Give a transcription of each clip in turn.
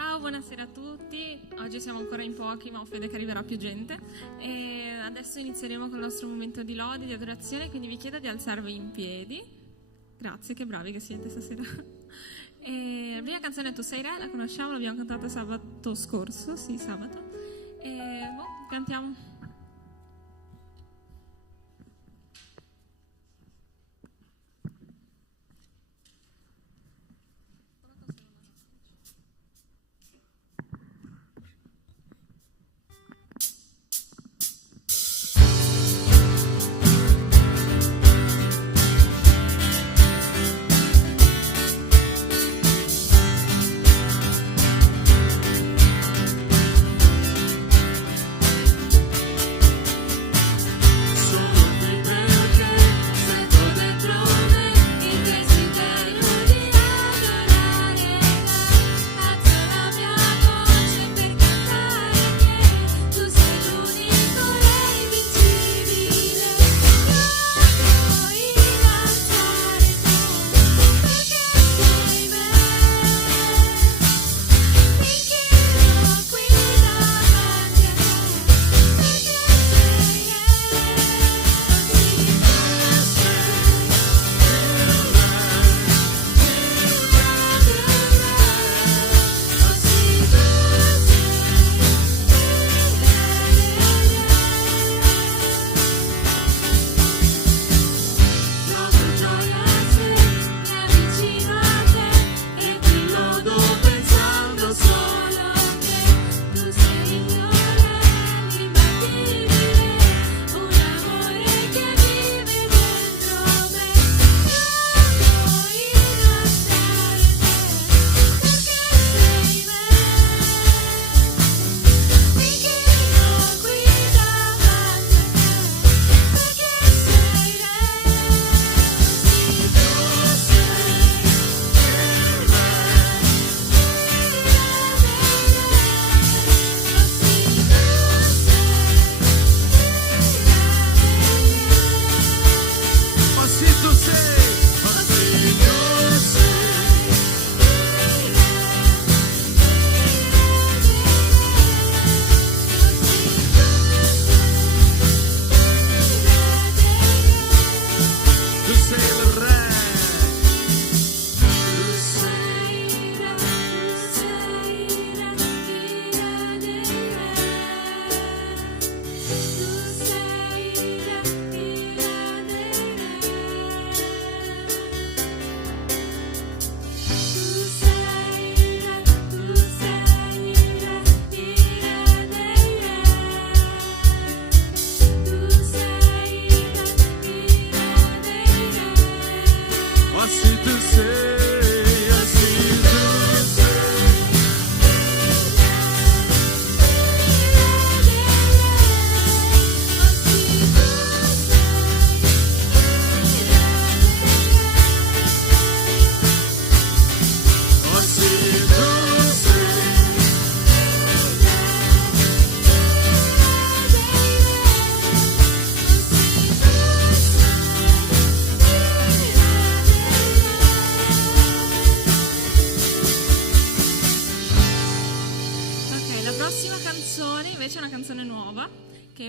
Ciao, buonasera a tutti. Oggi siamo ancora in pochi, ma ho fede che arriverà più gente. E adesso inizieremo con il nostro momento di lode, di adorazione, quindi vi chiedo di alzarvi in piedi. Grazie, che bravi che siete stasera. E la prima canzone è Tu sei re, la conosciamo, l'abbiamo cantata sabato scorso, sì, sabato. E cantiamo.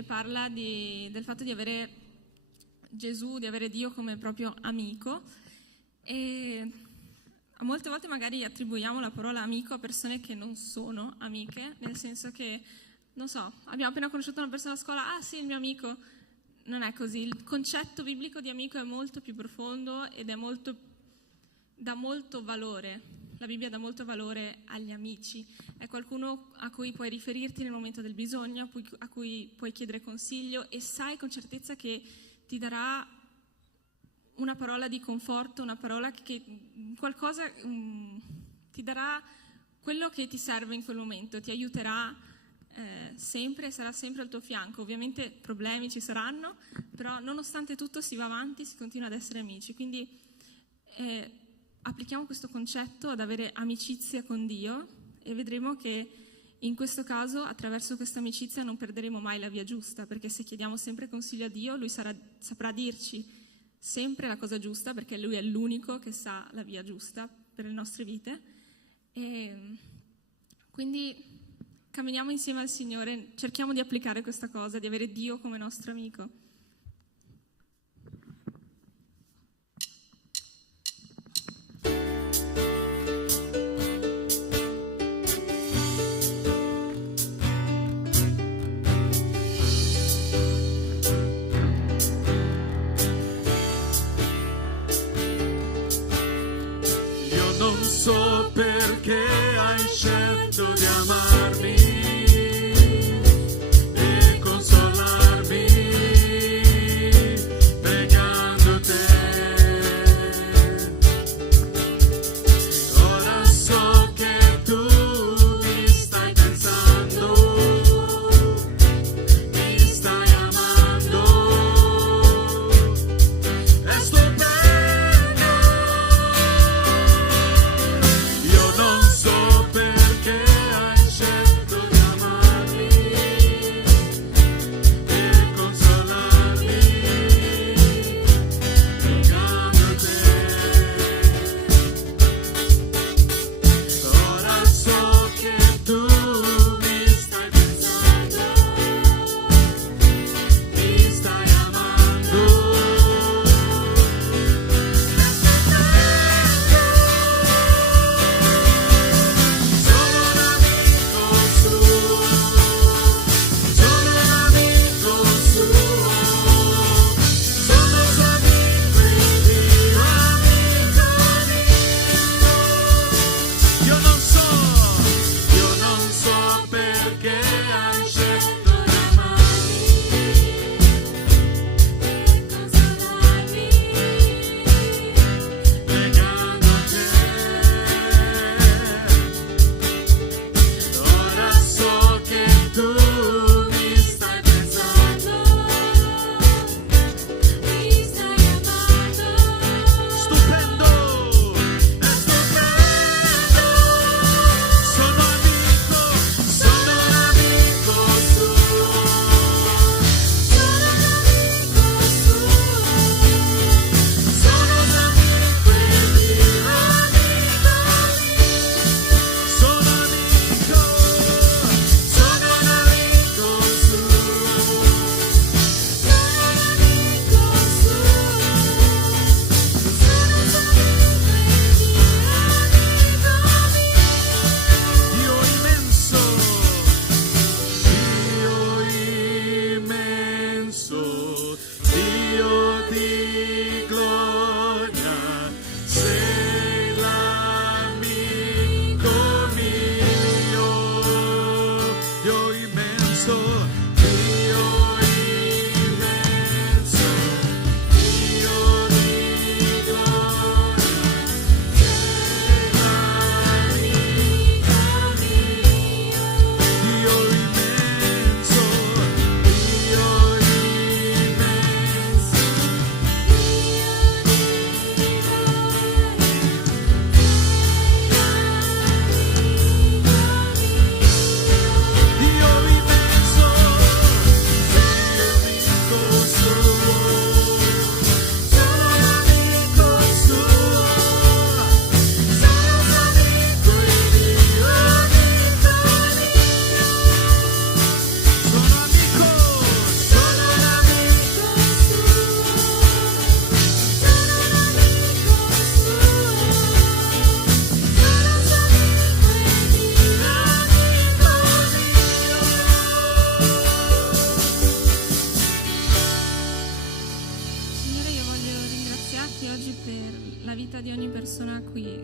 Parla del fatto di avere Gesù, di avere Dio come proprio amico, e a molte volte magari attribuiamo la parola amico a persone che non sono amiche, nel senso che, non so, abbiamo appena conosciuto una persona a scuola, ah sì, il mio amico. Non è così, il concetto biblico di amico è molto più profondo ed è dà molto valore. La Bibbia dà molto valore agli amici, è qualcuno a cui puoi riferirti nel momento del bisogno, a cui puoi chiedere consiglio e sai con certezza che ti darà una parola di conforto, una parola che qualcosa ti darà quello che ti serve in quel momento, ti aiuterà sempre, sarà sempre al tuo fianco. Ovviamente problemi ci saranno, però nonostante tutto si va avanti, si continua ad essere amici, quindi applichiamo questo concetto ad avere amicizia con Dio e vedremo che in questo caso attraverso questa amicizia non perderemo mai la via giusta, perché se chiediamo sempre consiglio a Dio Lui saprà dirci sempre la cosa giusta, perché Lui è l'unico che sa la via giusta per le nostre vite. E Quindi camminiamo insieme al Signore, cerchiamo di applicare questa cosa, di avere Dio come nostro amico. Non so perché hai scelto di amarmi e consolarmi, pregando te. Ora so che tu mi stai pensando, mi stai amando, è stupendo. Non so perché hai scelto di amarmi e consolarmi, pregando te. Ora so che tu mi stai pensando, mi stai amando.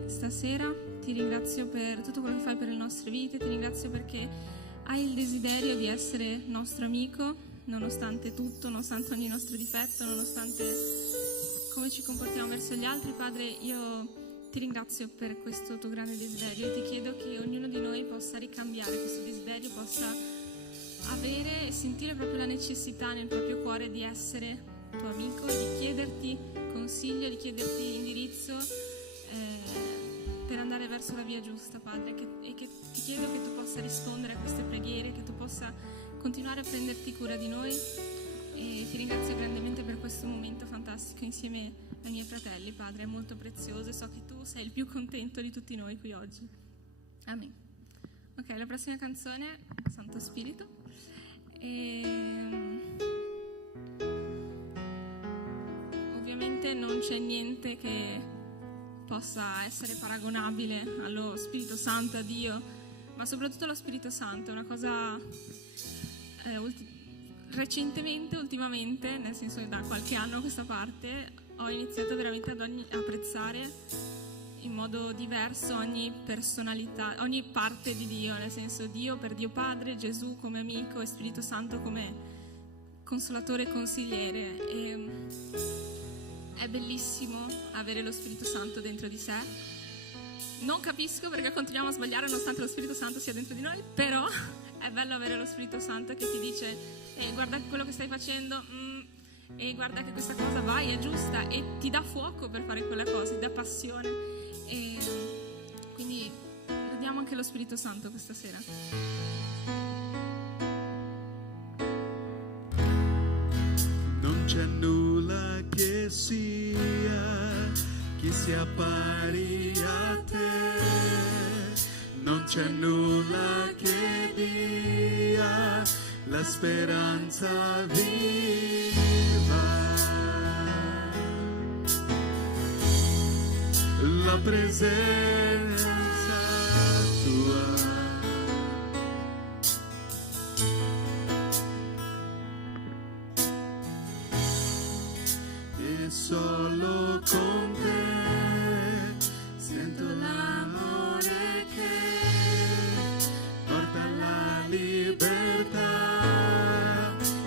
Stasera ti ringrazio per tutto quello che fai per le nostre vite, ti ringrazio perché hai il desiderio di essere nostro amico, nonostante tutto, nonostante ogni nostro difetto, nonostante come ci comportiamo verso gli altri. Padre, io ti ringrazio per questo tuo grande desiderio e ti chiedo che ognuno di noi possa ricambiare questo desiderio, possa avere e sentire proprio la necessità nel proprio cuore di essere tuo amico, di chiederti consiglio, di chiederti indirizzo per andare verso la via giusta, Padre, e che ti chiedo che tu possa rispondere a queste preghiere, che tu possa continuare a prenderti cura di noi, e ti ringrazio grandemente per questo momento fantastico insieme ai miei fratelli, Padre, è molto prezioso e so che tu sei il più contento di tutti noi qui oggi. Amen. Ok, la prossima canzone, Santo Spirito. Ovviamente non c'è niente che possa essere paragonabile allo Spirito Santo, a Dio, ma soprattutto allo Spirito Santo. È una cosa ultimamente, nel senso che da qualche anno a questa parte, ho iniziato veramente ad apprezzare in modo diverso ogni personalità, ogni parte di Dio, nel senso Dio per Dio Padre, Gesù come amico e Spirito Santo come consolatore e consigliere. E è bellissimo avere lo Spirito Santo dentro di sé. Non capisco perché continuiamo a sbagliare nonostante lo Spirito Santo sia dentro di noi, però è bello avere lo Spirito Santo che ti dice guarda quello che stai facendo, e guarda che questa cosa vai, è giusta, e ti dà fuoco per fare quella cosa, ti dà passione. E quindi vediamo anche lo Spirito Santo questa sera. Non c'è nulla che sia pari a te, non c'è nulla che dia la speranza viva, la presenza tua. E solo con te sento l'amore che porta alla libertà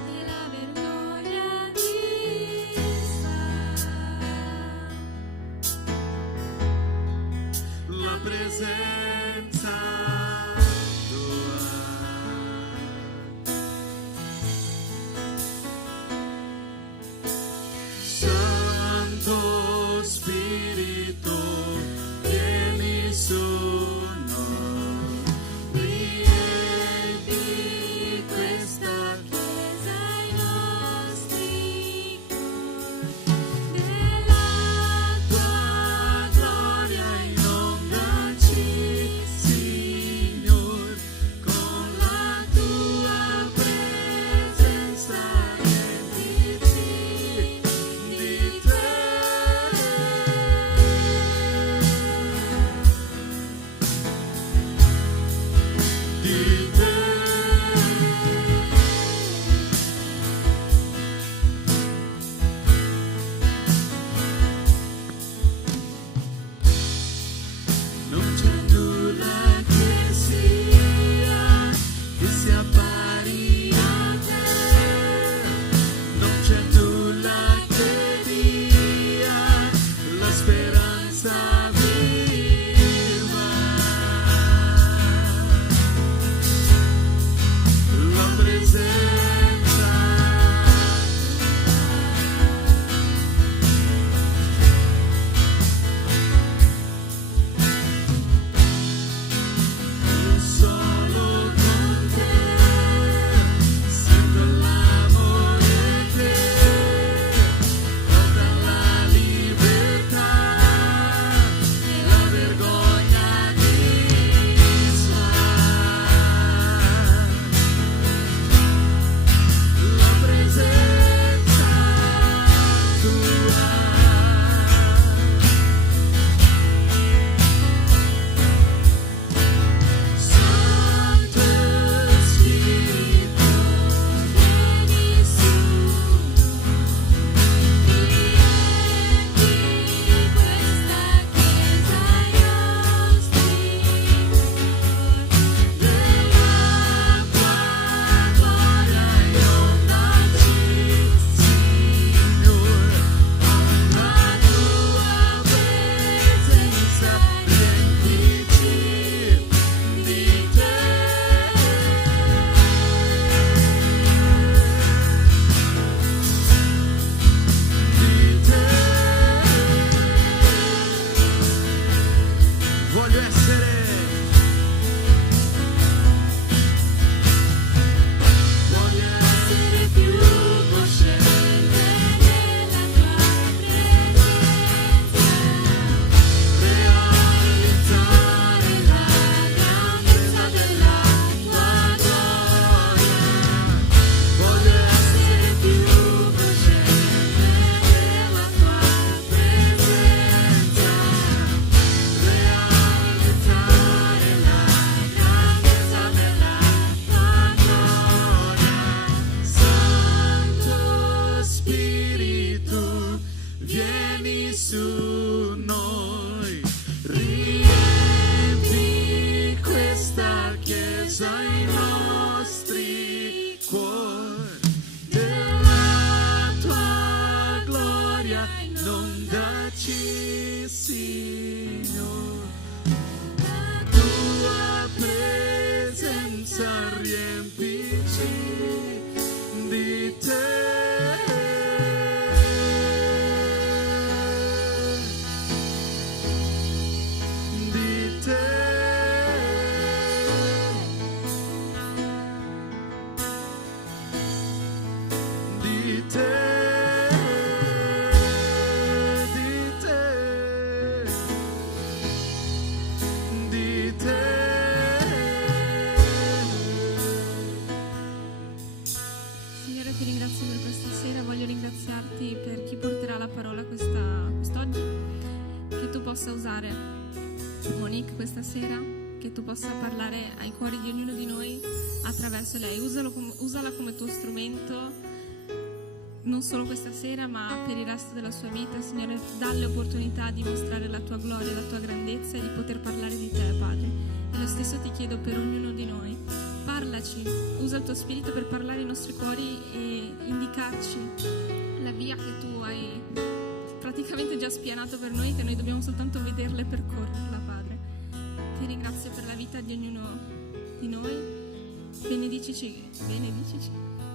E la vergogna vista, la presenza tua. Santo Spirito, vieni su noi, riempi questa chiesa ai nostri cuori, della tua gloria inondaci, sì, possa usare Monique questa sera, che tu possa parlare ai cuori di ognuno di noi attraverso lei. Usala come tuo strumento, non solo questa sera, ma per il resto della sua vita. Signore, dalle opportunità di mostrare la tua gloria, la tua grandezza e di poter parlare di te, Padre. E lo stesso ti chiedo per ognuno di noi. Parlaci, usa il tuo spirito per parlare ai nostri cuori e indicarci la via che tu hai praticamente già spianato per noi, che noi dobbiamo soltanto vederla e percorrerla, Padre. Ti ringrazio per la vita di ognuno di noi. Benedicici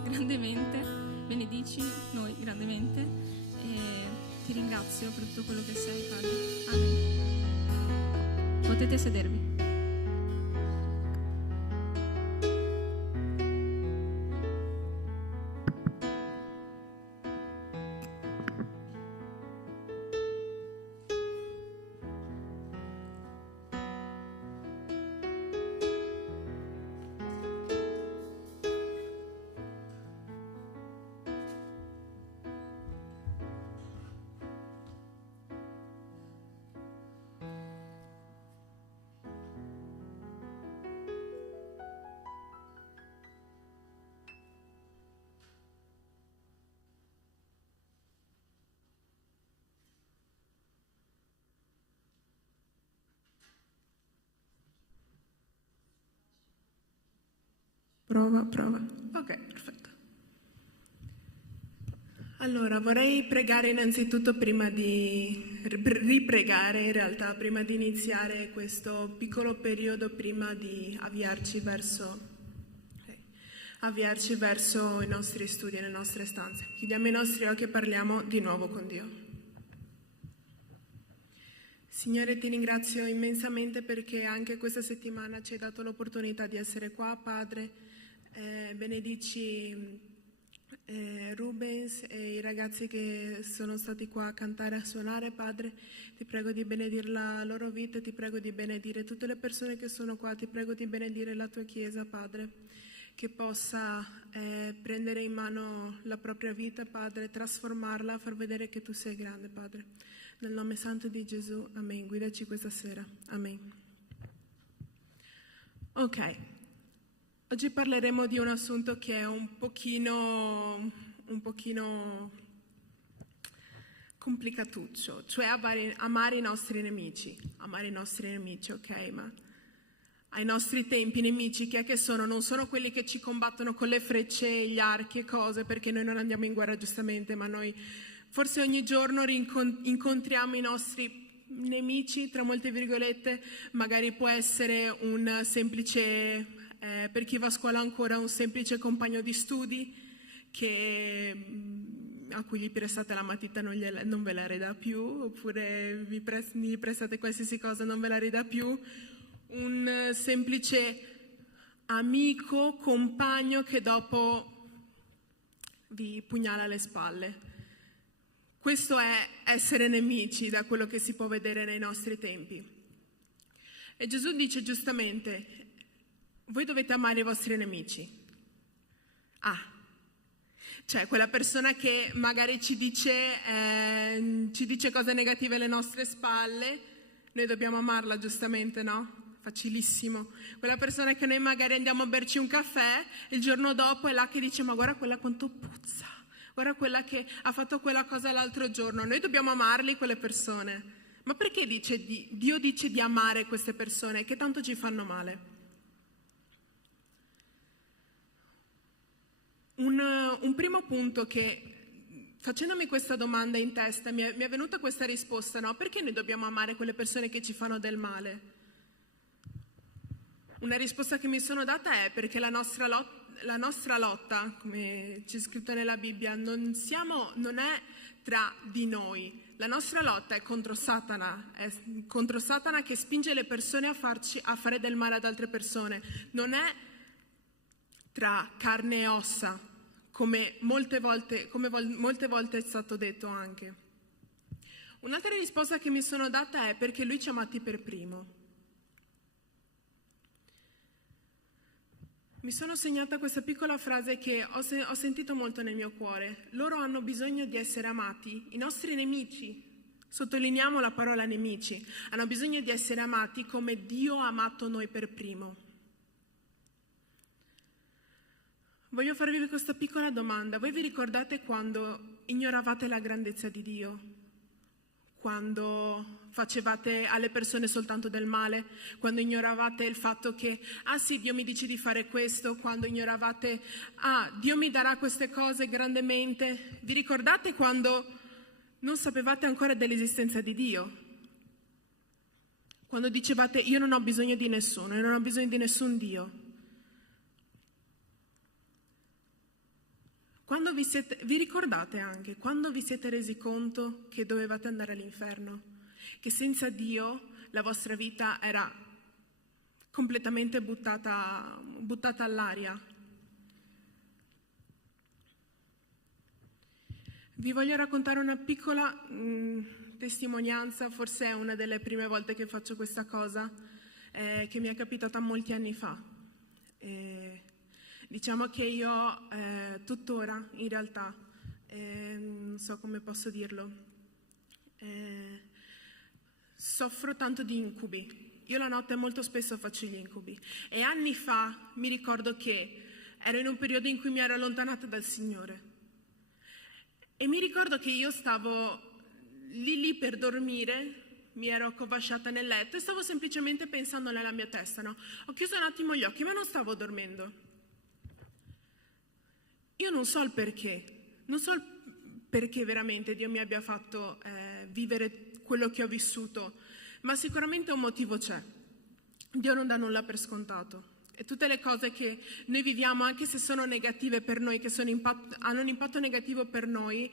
grandemente. Benedici noi grandemente e ti ringrazio per tutto quello che sei, Padre. Amen. Potete sedervi. Prova. Ok, perfetto. Allora, vorrei pregare innanzitutto prima di ripregare, in realtà, prima di iniziare questo piccolo periodo, prima di avviarci verso i nostri studi e le nostre stanze. Chiudiamo i nostri occhi e parliamo di nuovo con Dio. Signore, ti ringrazio immensamente perché anche questa settimana ci hai dato l'opportunità di essere qua, Padre. Benedici Rubens e i ragazzi che sono stati qua a cantare, a suonare, Padre. Ti prego di benedire la loro vita, ti prego di benedire tutte le persone che sono qua, ti prego di benedire la tua Chiesa, Padre, che possa prendere in mano la propria vita, Padre, trasformarla, far vedere che tu sei grande, Padre. Nel nome santo di Gesù, amen. Guidaci questa sera, amen. Ok. Oggi parleremo di un assunto che è un pochino complicatuccio, cioè amare i nostri nemici. Amare i nostri nemici, ok, ma ai nostri tempi i nemici chi è che sono? Non sono quelli che ci combattono con le frecce, gli archi e cose, perché noi non andiamo in guerra giustamente, ma noi forse ogni giorno incontriamo i nostri nemici, tra molte virgolette. Magari può essere un semplice... per chi va a scuola ancora, un semplice compagno di studi a cui gli prestate la matita non ve la ridà più, oppure gli prestate qualsiasi cosa non ve la ridà più, un semplice amico, compagno che dopo vi pugnala alle spalle. Questo è essere nemici da quello che si può vedere nei nostri tempi. E Gesù dice giustamente: voi dovete amare i vostri nemici. Cioè quella persona che magari ci dice cose negative alle nostre spalle, noi dobbiamo amarla giustamente, no? Facilissimo. Quella persona che noi magari andiamo a berci un caffè, il giorno dopo è là che dice: ma guarda quella quanto puzza, guarda quella che ha fatto quella cosa l'altro giorno. Noi dobbiamo amarli quelle persone. Ma perché Dio dice di amare queste persone che tanto ci fanno male? Un primo punto che, facendomi questa domanda in testa, mi è venuta questa risposta, no? Perché noi dobbiamo amare quelle persone che ci fanno del male? Una risposta che mi sono data è perché la nostra lotta, come c'è scritto nella Bibbia, non è tra di noi. La nostra lotta è contro Satana che spinge le persone a fare del male ad altre persone. Non è tra carne e ossa, come molte volte è stato detto anche. Un'altra risposta che mi sono data è perché Lui ci ha amati per primo. Mi sono segnata questa piccola frase che ho sentito molto nel mio cuore. Loro hanno bisogno di essere amati, i nostri nemici Sottolineiamo la parola nemici. Hanno bisogno di essere amati come Dio ha amato noi per primo. Voglio farvi questa piccola domanda. Voi vi ricordate quando ignoravate la grandezza di Dio? Quando facevate alle persone soltanto del male? Quando ignoravate il fatto che, sì, Dio mi dice di fare questo? Quando ignoravate, Dio mi darà queste cose grandemente? Vi ricordate quando non sapevate ancora dell'esistenza di Dio? Quando dicevate, io non ho bisogno di nessuno, io non ho bisogno di nessun Dio. Vi ricordate anche quando vi siete resi conto che dovevate andare all'inferno? Che senza Dio la vostra vita era completamente buttata all'aria? Vi voglio raccontare una piccola testimonianza, forse è una delle prime volte che faccio questa cosa, che mi è capitata molti anni fa. Diciamo che io tuttora, in realtà, non so come posso dirlo, soffro tanto di incubi. Io la notte molto spesso faccio gli incubi e anni fa mi ricordo che ero in un periodo in cui mi ero allontanata dal Signore e mi ricordo che io stavo lì per dormire, mi ero accovasciata nel letto e stavo semplicemente pensando nella mia testa, no? Ho chiuso un attimo gli occhi ma non stavo dormendo. Io non so il perché veramente Dio mi abbia fatto vivere quello che ho vissuto, ma sicuramente un motivo c'è. Dio non dà nulla per scontato e tutte le cose che noi viviamo, anche se sono negative per noi, che hanno un impatto negativo per noi,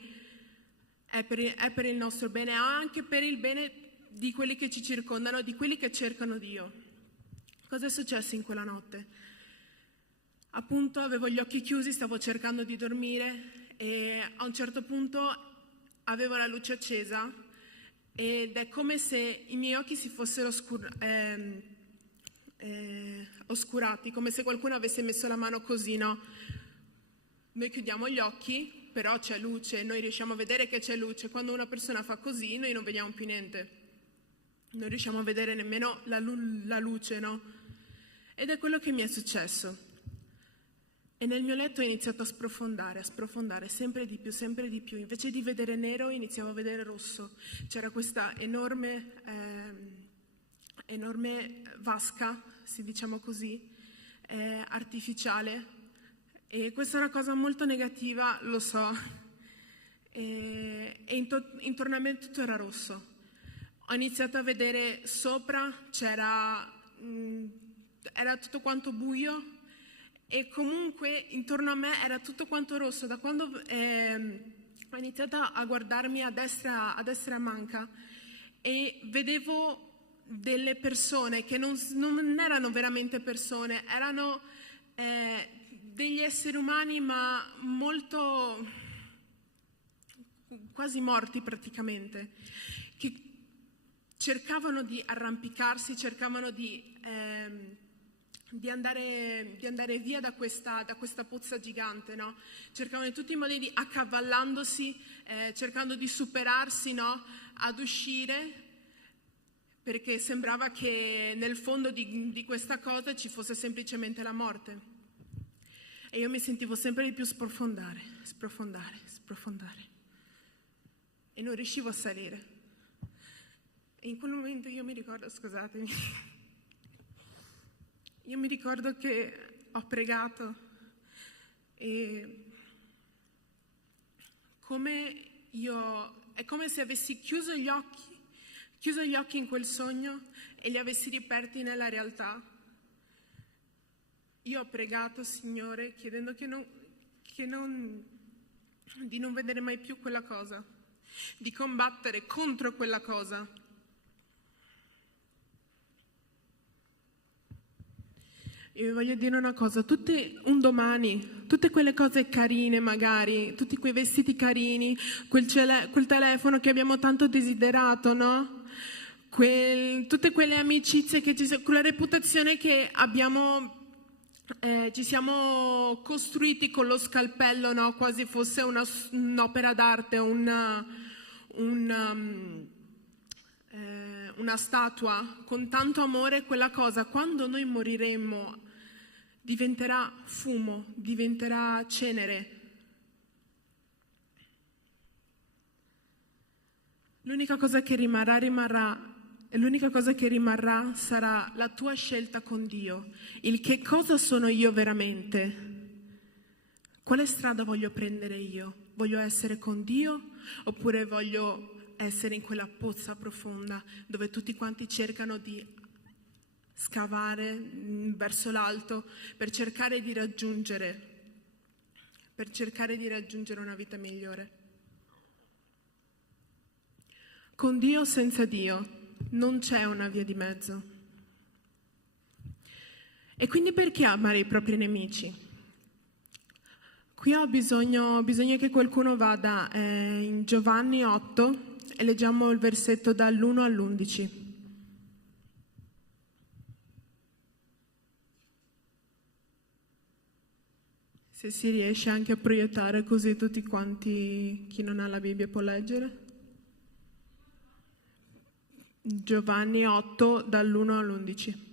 è per il nostro bene, anche per il bene di quelli che ci circondano, di quelli che cercano Dio. Cosa è successo in quella notte? Appunto avevo gli occhi chiusi, stavo cercando di dormire e a un certo punto avevo la luce accesa ed è come se i miei occhi si fossero oscurati, come se qualcuno avesse messo la mano così, no? Noi chiudiamo gli occhi, però c'è luce, noi riusciamo a vedere che c'è luce. Quando una persona fa così, noi non vediamo più niente. Non riusciamo a vedere nemmeno la luce, no? Ed è quello che mi è successo. E nel mio letto ho iniziato a sprofondare sempre di più. Invece di vedere nero iniziavo a vedere rosso. C'era questa enorme vasca, se diciamo così, artificiale. E questa è una cosa molto negativa, lo so. E intorno a me tutto era rosso. Ho iniziato a vedere sopra, era tutto quanto buio. E comunque intorno a me era tutto quanto rosso. Da quando ho iniziato a guardarmi a destra e a manca e vedevo delle persone che non erano veramente persone, erano degli esseri umani ma molto quasi morti praticamente, che cercavano di arrampicarsi, cercavano di andare via da questa pozza gigante, no? Cercavano in tutti i modi accavallandosi, cercando di superarsi, no? Ad uscire, perché sembrava che nel fondo di questa cosa ci fosse semplicemente la morte. E io mi sentivo sempre di più sprofondare. E non riuscivo a salire. E in quel momento io mi ricordo, scusatemi, io mi ricordo che ho pregato e è come se avessi chiuso gli occhi in quel sogno e li avessi riaperti nella realtà. Io ho pregato, Signore, chiedendo di non vedere mai più quella cosa, di combattere contro quella cosa. E vi voglio dire una cosa, un domani, tutte quelle cose carine magari, tutti quei vestiti carini, quel telefono che abbiamo tanto desiderato, no? Tutte quelle amicizie, quella reputazione che ci siamo costruiti con lo scalpello, no? Quasi fosse un'opera d'arte, una statua con tanto amore, quella cosa quando noi moriremo diventerà fumo, diventerà cenere. L'unica cosa che rimarrà e l'unica cosa che rimarrà sarà la tua scelta con Dio. Il che cosa sono io veramente? Quale strada voglio prendere io? Voglio essere con Dio oppure voglio essere in quella pozza profonda dove tutti quanti cercano di scavare verso l'alto per cercare di raggiungere una vita migliore? Con Dio o senza Dio non c'è una via di mezzo. E quindi perché amare i propri nemici? Qui ho bisogno che qualcuno vada in Giovanni 8 e leggiamo il versetto dall'1 all'11. Se si riesce anche a proiettare così tutti quanti, chi non ha la Bibbia può leggere. Giovanni 8 dall'1 all'11.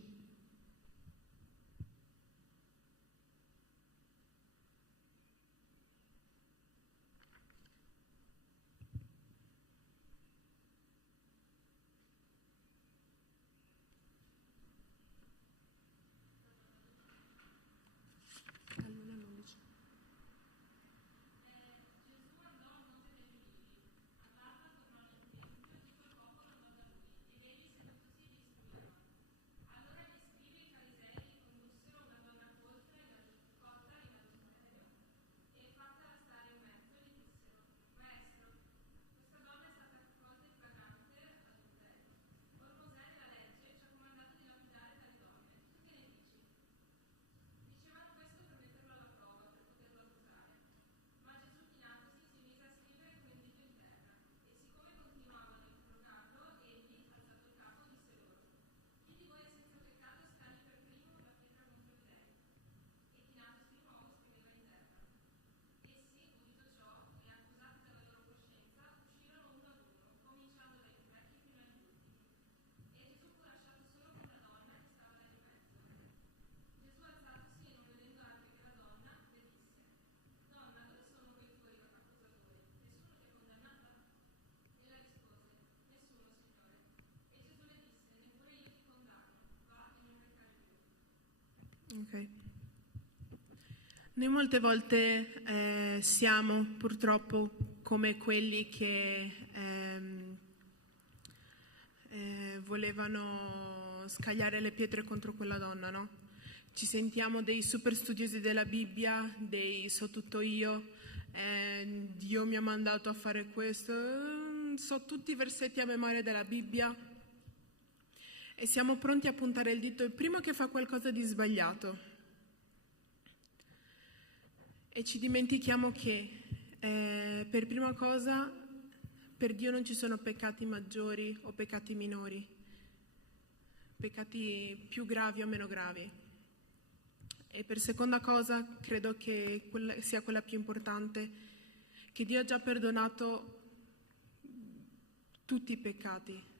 Ok. Noi molte volte siamo purtroppo come quelli che volevano scagliare le pietre contro quella donna, no? Ci sentiamo dei super studiosi della Bibbia, dei so tutto io, Dio mi ha mandato a fare questo, so tutti i versetti a memoria della Bibbia. E siamo pronti a puntare il dito il primo che fa qualcosa di sbagliato. E ci dimentichiamo che, per prima cosa, per Dio non ci sono peccati maggiori o peccati minori, peccati più gravi o meno gravi. E per seconda cosa, credo che sia quella più importante, che Dio ha già perdonato tutti i peccati.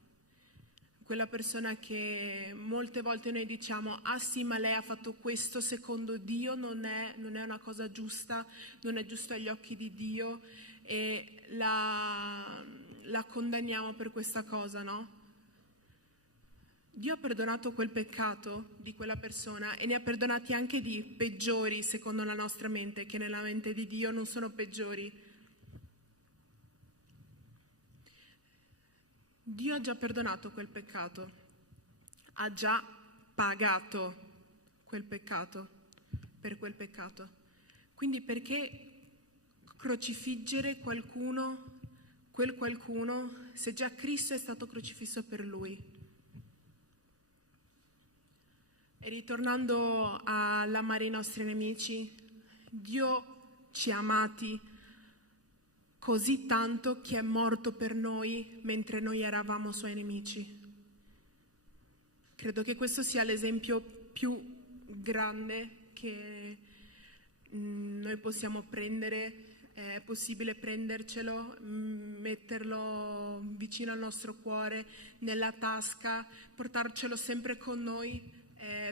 Quella persona che molte volte noi diciamo, ah sì, ma lei ha fatto questo secondo Dio, non è una cosa giusta, non è giusto agli occhi di Dio e la condanniamo per questa cosa, no? Dio ha perdonato quel peccato di quella persona e ne ha perdonati anche di peggiori secondo la nostra mente, che nella mente di Dio non sono peggiori. Dio ha già perdonato quel peccato, ha già pagato quel peccato per quel peccato. Quindi perché crocifiggere qualcuno, quel qualcuno, se già Cristo è stato crocifisso per lui? E ritornando all'amare i nostri nemici, Dio ci ha amati così tanto che è morto per noi mentre noi eravamo suoi nemici. Credo che questo sia l'esempio più grande che noi possiamo prendere è possibile prendercelo, metterlo vicino al nostro cuore, nella tasca, portarcelo sempre con noi,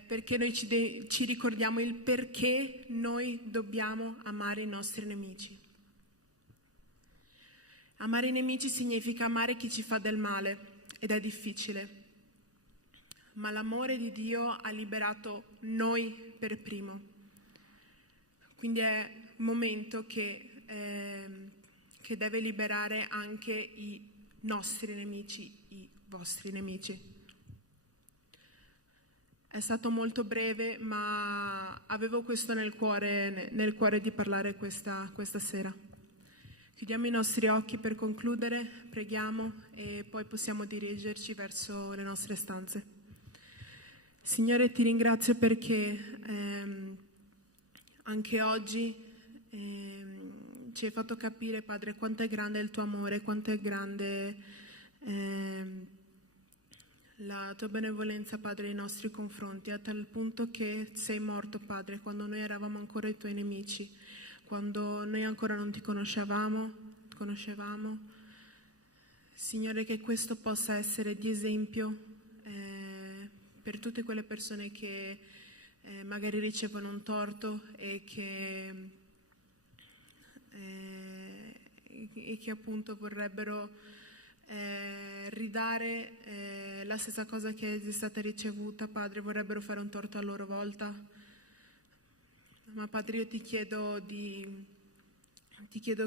perché noi ci ricordiamo il perché noi dobbiamo amare i nostri nemici. Amare i nemici significa amare chi ci fa del male ed è difficile, ma l'amore di Dio ha liberato noi per primo. Quindi è un momento che deve liberare anche i nostri nemici, i vostri nemici. È stato molto breve, ma avevo questo nel cuore di parlare questa sera. Chiudiamo i nostri occhi per concludere, preghiamo e poi possiamo dirigerci verso le nostre stanze. Signore, ti ringrazio perché anche oggi ci hai fatto capire, Padre, quanto è grande il tuo amore, quanto è grande la tua benevolenza, Padre, nei nostri confronti, a tal punto che sei morto, Padre, quando noi eravamo ancora i tuoi nemici, quando noi ancora non ti conoscevamo. Signore, che questo possa essere di esempio per tutte quelle persone che magari ricevono un torto e che appunto vorrebbero ridare la stessa cosa che è stata ricevuta, Padre, vorrebbero fare un torto a loro volta. Ma Padre, io ti chiedo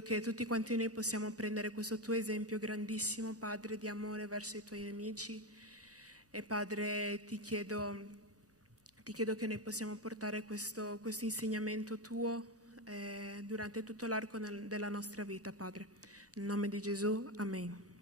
che tutti quanti noi possiamo prendere questo tuo esempio grandissimo, Padre, di amore verso i tuoi nemici, e Padre ti chiedo che noi possiamo portare questo insegnamento tuo durante tutto l'arco della nostra vita, Padre. Nel nome di Gesù, amen.